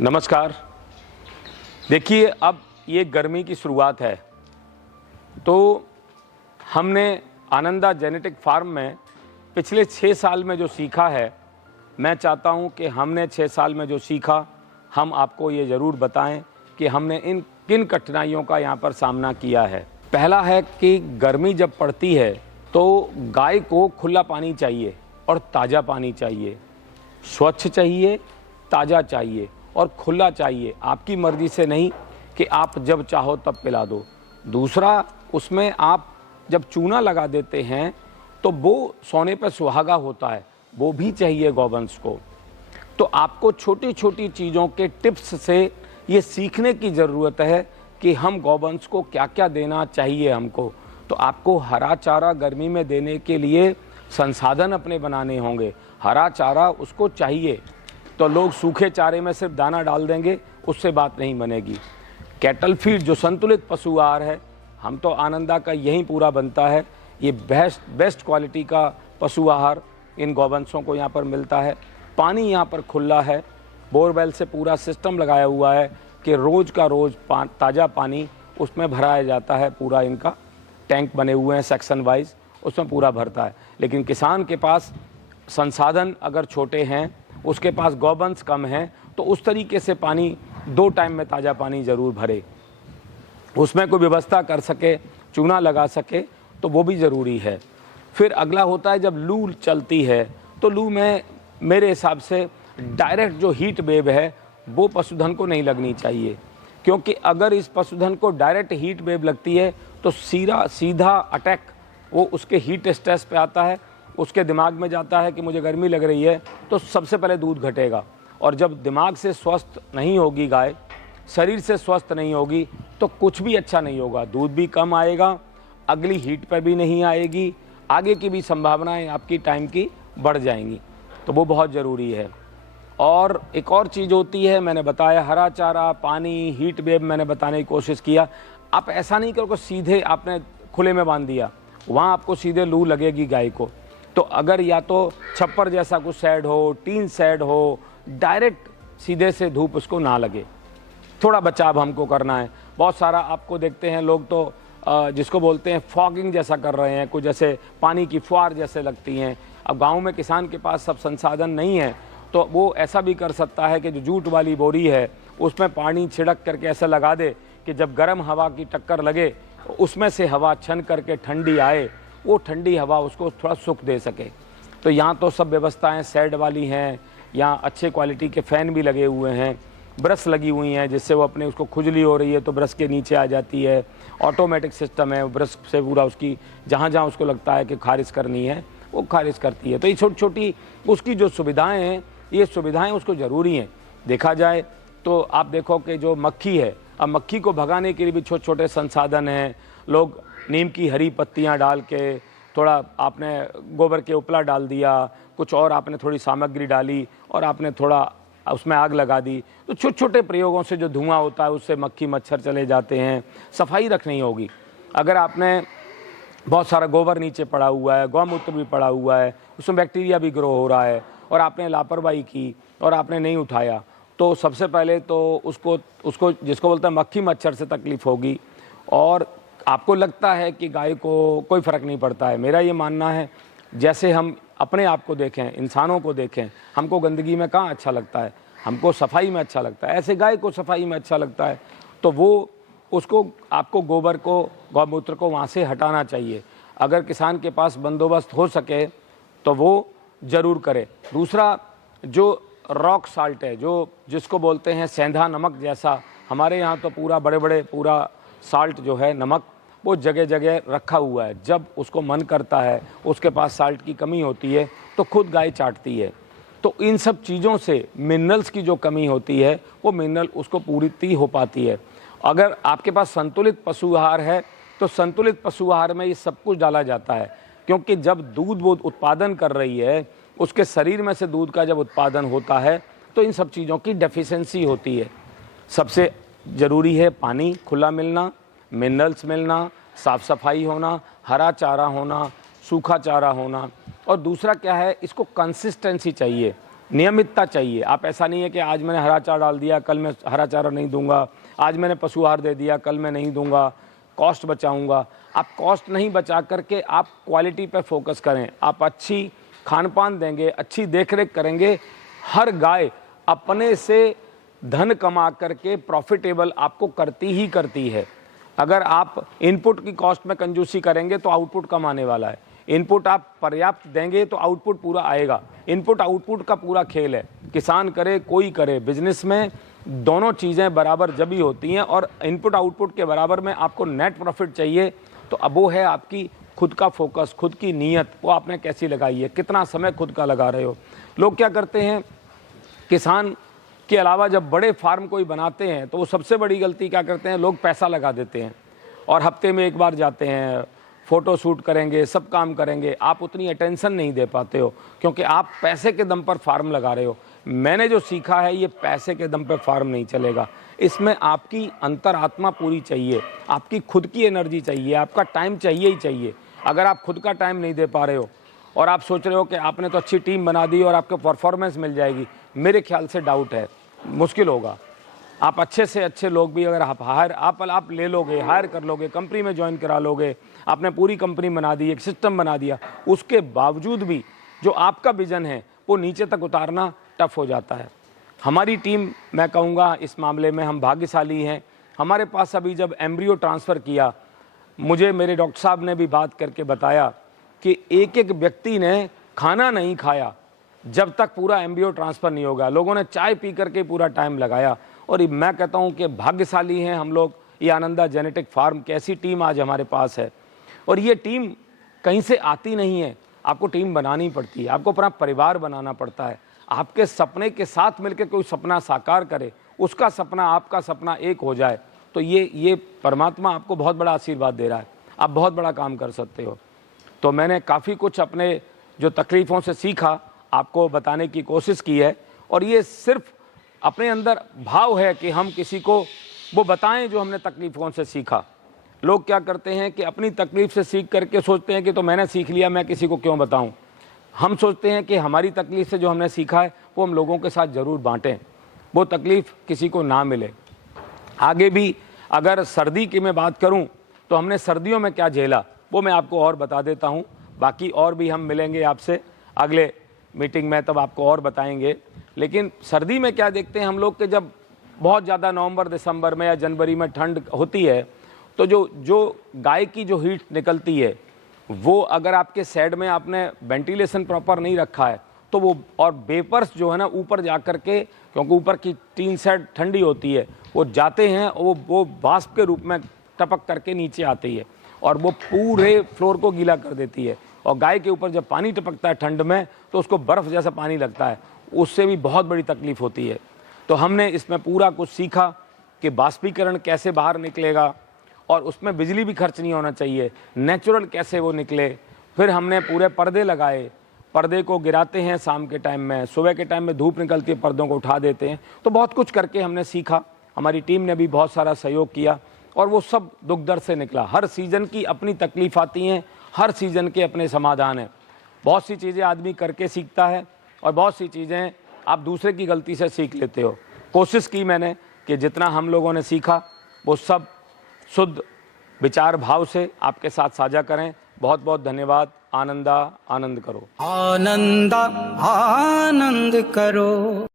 नमस्कार। देखिए, अब ये गर्मी की शुरुआत है, तो हमने आनंदा जेनेटिक फार्म में पिछले 6 साल में जो सीखा है, मैं चाहता हूँ कि हमने 6 साल में जो सीखा, हम आपको ये ज़रूर बताएं कि हमने इन किन कठिनाइयों का यहाँ पर सामना किया है। पहला है कि गर्मी जब पड़ती है तो गाय को खुला पानी चाहिए और ताज़ा पानी चाहिए, स्वच्छ चाहिए, ताज़ा चाहिए और खुला चाहिए। आपकी मर्ज़ी से नहीं कि आप जब चाहो तब पिला दो। दूसरा, उसमें आप जब चूना लगा देते हैं तो वो सोने पर सुहागा होता है, वो भी चाहिए गौवंश को। तो आपको छोटी छोटी चीज़ों के टिप्स से ये सीखने की ज़रूरत है कि हम गौवंश को क्या क्या देना चाहिए हमको। तो आपको हरा चारा गर्मी में देने के लिए संसाधन अपने बनाने होंगे। हरा चारा उसको चाहिए, तो लोग सूखे चारे में सिर्फ दाना डाल देंगे, उससे बात नहीं बनेगी। कैटल फीड जो संतुलित पशु आहार है, हम तो आनंदा का यही पूरा बनता है। ये बेस्ट क्वालिटी का पशु आहार इन गौवंशों को यहाँ पर मिलता है। पानी यहाँ पर खुला है, बोरवेल से पूरा सिस्टम लगाया हुआ है कि रोज़ का रोज़ ताज़ा पानी उसमें भराया जाता है। पूरा इनका टैंक बने हुए हैं सेक्शन वाइज, उसमें पूरा भरता है। लेकिन किसान के पास संसाधन अगर छोटे हैं, उसके पास गौवंश कम हैं, तो उस तरीके से पानी 2 टाइम में ताज़ा पानी ज़रूर भरे, उसमें कोई व्यवस्था कर सके, चूना लगा सके, तो वो भी ज़रूरी है। फिर अगला होता है जब लू चलती है, तो लू में मेरे हिसाब से डायरेक्ट जो हीट वेव है वो पशुधन को नहीं लगनी चाहिए, क्योंकि अगर इस पशुधन को डायरेक्ट हीट वेव लगती है तो सीधा अटैक वो उसके हीट स्ट्रेस पे आता है, उसके दिमाग में जाता है कि मुझे गर्मी लग रही है, तो सबसे पहले दूध घटेगा। और जब दिमाग से स्वस्थ नहीं होगी गाय, शरीर से स्वस्थ नहीं होगी, तो कुछ भी अच्छा नहीं होगा। दूध भी कम आएगा, अगली हीट पर भी नहीं आएगी, आगे की भी संभावनाएं आपकी टाइम की बढ़ जाएंगी। तो वो बहुत ज़रूरी है। और एक और चीज़ होती है, मैंने बताया हरा चारा, पानी, हीट वेव मैंने बताने की कोशिश किया। आप ऐसा नहीं करो कि सीधे आपने खुले में बांध दिया, वहाँ आपको सीधे लू लगेगी गाय को। तो अगर या तो छप्पर जैसा कुछ शेड हो, टीन शेड हो, डायरेक्ट सीधे से धूप उसको ना लगे, थोड़ा बचाव हमको करना है। बहुत सारा आपको देखते हैं लोग तो जिसको बोलते हैं फॉगिंग जैसा कर रहे हैं, कुछ जैसे पानी की फुहार जैसे लगती हैं। अब गांव में किसान के पास सब संसाधन नहीं है, तो वो ऐसा भी कर सकता है कि जो जूट वाली बोरी है उसमें पानी छिड़क करके ऐसा लगा दे कि जब गर्म हवा की टक्कर लगे, उसमें से हवा छन करके ठंडी आए, वो ठंडी हवा उसको थोड़ा सुख दे सके। तो यहाँ तो सब व्यवस्थाएं शेड वाली हैं, यहाँ अच्छे क्वालिटी के फ़ैन भी लगे हुए हैं, ब्रश लगी हुई हैं, जिससे वो अपने उसको खुजली हो रही है तो ब्रश के नीचे आ जाती है। ऑटोमेटिक सिस्टम है, ब्रश से पूरा उसकी जहाँ जहाँ उसको लगता है कि खारिज करनी है वो खारिज करती है। तो ये छोटी छोटी उसकी जो सुविधाएँ हैं, ये सुविधाएँ उसको ज़रूरी हैं। देखा जाए तो आप देखो कि जो मक्खी है, अब मक्खी को भगाने के लिए भी छोटे छोटे संसाधन हैं। लोग नीम की हरी पत्तियां डाल के, थोड़ा आपने गोबर के उपला डाल दिया, कुछ और आपने थोड़ी सामग्री डाली और आपने थोड़ा उसमें आग लगा दी, तो छोटे छोटे प्रयोगों से जो धुआं होता है उससे मक्खी मच्छर चले जाते हैं। सफाई रखनी होगी। अगर आपने बहुत सारा गोबर नीचे पड़ा हुआ है, गौमूत्र भी पड़ा हुआ है, उसमें बैक्टीरिया भी ग्रो हो रहा है, और आपने लापरवाही की और आपने नहीं उठाया, तो सबसे पहले तो उसको जिसको बोलते हैं मक्खी मच्छर से तकलीफ़ होगी। और आपको लगता है कि गाय को कोई फ़र्क नहीं पड़ता है। मेरा ये मानना है, जैसे हम अपने आप को देखें, इंसानों को देखें, हमको गंदगी में कहाँ अच्छा लगता है, हमको सफाई में अच्छा लगता है, ऐसे गाय को सफाई में अच्छा लगता है। तो वो उसको आपको गोबर को, गौमूत्र को वहाँ से हटाना चाहिए। अगर किसान के पास बंदोबस्त हो सके तो वो ज़रूर करे। दूसरा, जो रॉक साल्ट है, जिसको बोलते हैं सेंधा नमक जैसा, हमारे यहाँ तो पूरा बड़े बड़े पूरा साल्ट जो है, नमक, वो जगह जगह रखा हुआ है। जब उसको मन करता है, उसके पास साल्ट की कमी होती है, तो खुद गाय चाटती है। तो इन सब चीज़ों से मिनरल्स की जो कमी होती है, वो मिनरल उसको पूरी हो पाती है। अगर आपके पास संतुलित पशु आहार है, तो संतुलित पशु आहार में ये सब कुछ डाला जाता है, क्योंकि जब दूध वो उत्पादन कर रही है, उसके शरीर में से दूध का जब उत्पादन होता है, तो इन सब चीज़ों की डेफिशिएंसी होती है। सबसे ज़रूरी है पानी खुला मिलना, मिनरल्स मिलना, साफ़ सफाई होना, हरा चारा होना, सूखा चारा होना। और दूसरा क्या है, इसको कंसिस्टेंसी चाहिए। नियमितता चाहिए। आप ऐसा नहीं है कि आज मैंने हरा चारा डाल दिया, कल मैं हरा चारा नहीं दूंगा, आज मैंने पशु आहार दे दिया, कल मैं नहीं दूंगा, कॉस्ट बचाऊंगा। आप कॉस्ट नहीं बचा करके आप क्वालिटी पे फोकस करें। आप अच्छी खान पान देंगे, अच्छी देखरेख करेंगे, हर गाय अपने से धन कमा करके प्रॉफिटेबल आपको करती ही करती है। अगर आप इनपुट की कॉस्ट में कंजूसी करेंगे तो आउटपुट कम आने वाला है। इनपुट आप पर्याप्त देंगे तो आउटपुट पूरा आएगा। इनपुट आउटपुट का पूरा खेल है। किसान करे कोई करे, बिजनेस में दोनों चीज़ें बराबर जब ही होती हैं और इनपुट आउटपुट के बराबर में आपको नेट प्रॉफिट चाहिए। तो अब वो है आपकी खुद का फोकस, खुद की नीयत, वो आपने कैसी लगाई है, कितना समय खुद का लगा रहे हो। लोग क्या करते हैं, किसान के अलावा जब बड़े फार्म कोई बनाते हैं तो वो सबसे बड़ी गलती क्या करते हैं, लोग पैसा लगा देते हैं और हफ्ते में एक बार जाते हैं, फ़ोटो शूट करेंगे, सब काम करेंगे। आप उतनी अटेंशन नहीं दे पाते हो क्योंकि आप पैसे के दम पर फार्म लगा रहे हो। मैंने जो सीखा है, ये पैसे के दम पर फार्म नहीं चलेगा। इसमें आपकी अंतरात्मा पूरी चाहिए, आपकी खुद की एनर्जी चाहिए, आपका टाइम चाहिए ही चाहिए। अगर आप खुद का टाइम नहीं दे पा रहे हो और आप सोच रहे हो कि आपने तो अच्छी टीम बना दी और आपको परफॉर्मेंस मिल जाएगी, मेरे ख्याल से डाउट है, मुश्किल होगा। आप अच्छे से अच्छे लोग भी अगर आप ले लोगे, हायर कर लोगे, कंपनी में ज्वाइन करा लोगे, आपने पूरी कंपनी बना दी, एक सिस्टम बना दिया, उसके बावजूद भी जो आपका विजन है वो नीचे तक उतारना टफ हो जाता है। हमारी टीम, मैं कहूँगा इस मामले में हम भाग्यशाली हैं। हमारे पास अभी जब एम्ब्रियो ट्रांसफ़र किया, मुझे मेरे डॉक्टर साहब ने भी बात करके बताया कि एक एक व्यक्ति ने खाना नहीं खाया जब तक पूरा एम्ब्रियो ट्रांसफ़र नहीं होगा। लोगों ने चाय पी करके पूरा टाइम लगाया और मैं कहता हूँ कि भाग्यशाली हैं हम लोग। ये आनंदा जेनेटिक फार्म की ऐसी टीम आज हमारे पास है और ये टीम कहीं से आती नहीं है, आपको टीम बनानी पड़ती है, आपको अपना परिवार बनाना पड़ता है। आपके सपने के साथ मिलकर कोई सपना साकार करे, उसका सपना आपका सपना एक हो जाए, तो ये परमात्मा आपको बहुत बड़ा आशीर्वाद दे रहा है। आप बहुत बड़ा काम कर सकते हो। तो मैंने काफ़ी कुछ अपने जो तकलीफ़ों से सीखा आपको बताने की कोशिश की है और ये सिर्फ अपने अंदर भाव है कि हम किसी को वो बताएं जो हमने तकलीफ़ों से सीखा। लोग क्या करते हैं कि अपनी तकलीफ़ से सीख करके सोचते हैं कि तो मैंने सीख लिया, मैं किसी को क्यों बताऊं। हम सोचते हैं कि हमारी तकलीफ़ से जो हमने सीखा है वो हम लोगों के साथ ज़रूर बांटें, वो तकलीफ़ किसी को ना मिले। आगे भी अगर सर्दी की मैं बात करूं तो हमने सर्दियों में क्या झेला वो मैं आपको और बता देता हूं। बाकी और भी हम मिलेंगे आपसे अगले मीटिंग में, तब आपको और बताएंगे। लेकिन सर्दी में क्या देखते हैं हम लोग कि जब बहुत ज़्यादा नवंबर दिसंबर में या जनवरी में ठंड होती है तो जो गाय की जो हीट निकलती है वो अगर आपके साइड में आपने वेंटिलेशन प्रॉपर नहीं रखा है तो वो और वेपर्स जो है ना ऊपर जा कर के, क्योंकि ऊपर की टीन सेट ठंडी होती है, वो जाते हैं और वो वाष्प के रूप में टपक करके नीचे आती है और वो पूरे फ्लोर को गीला कर देती है। और गाय के ऊपर जब पानी टपकता है ठंड में तो उसको बर्फ़ जैसा पानी लगता है, उससे भी बहुत बड़ी तकलीफ़ होती है। तो हमने इसमें पूरा कुछ सीखा कि बाष्पीकरण कैसे बाहर निकलेगा और उसमें बिजली भी खर्च नहीं होना चाहिए, नेचुरल कैसे वो निकले। फिर हमने पूरे पर्दे लगाए, पर्दे को गिराते हैं शाम के टाइम में, सुबह के टाइम में धूप निकलती है, पर्दों को उठा देते हैं। तो बहुत कुछ करके हमने सीखा। हमारी टीम ने भी बहुत सारा सहयोग किया और वो सब दुख दर्द से निकला। हर सीज़न की अपनी तकलीफ़ आती हैं, हर सीज़न के अपने समाधान हैं। बहुत सी चीज़ें आदमी करके सीखता है और बहुत सी चीज़ें आप दूसरे की गलती से सीख लेते हो। कोशिश की मैंने कि जितना हम लोगों ने सीखा वो सब शुद्ध विचार भाव से आपके साथ साझा करें। बहुत बहुत धन्यवाद। आनंदा आनंद करो, आनंदा आनंद करो।